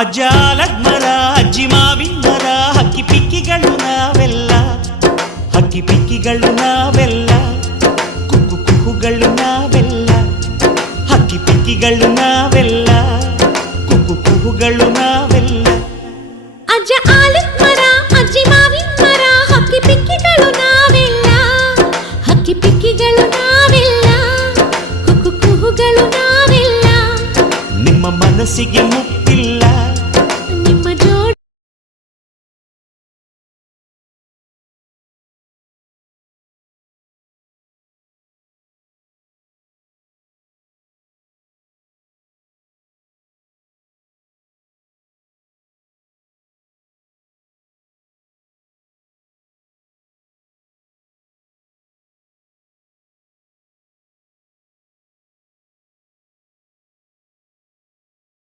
ಅಜ್ಜ ಆಲದ ಅಜ್ಜಿ ಮಾವಿನ ಮರ ಹಕ್ಕಿ ಪಿಕ್ಕಿಗಳು ನಾವೆಲ್ಲ, ಹಕ್ಕಿ ಪಿಕ್ಕಿಗಳು ನಾವೆಲ್ಲ, ಕುಕ್ಕು ಕುಹುಗಳು ನಾವೆಲ್ಲ, ಹಕ್ಕಿ ಪಿಕ್ಕಿಗಳು ನಾವೆಲ್ಲ, ಕುಕ್ಕು ಕುಹುಗಳು ನಾವೆಲ್ಲ. ಅಜ್ಜ ಆಲದ ಮರ ಅಜ್ಜಿ ಮಾವಿನ ಮರ ಹಕ್ಕಿ ಪಿಕ್ಕಿಗಳು ನಾವೆಲ್ಲ, ಹಕ್ಕಿ ಪಿಕ್ಕಿಗಳು ನಾವೆಲ್ಲ, ಕುಕ್ಕು ಕುಹುಗಳು ನಾವೆಲ್ಲ. ನಿಮ್ಮ ಮನಸ್ಸಿಗೆ ಮುಕ್ತ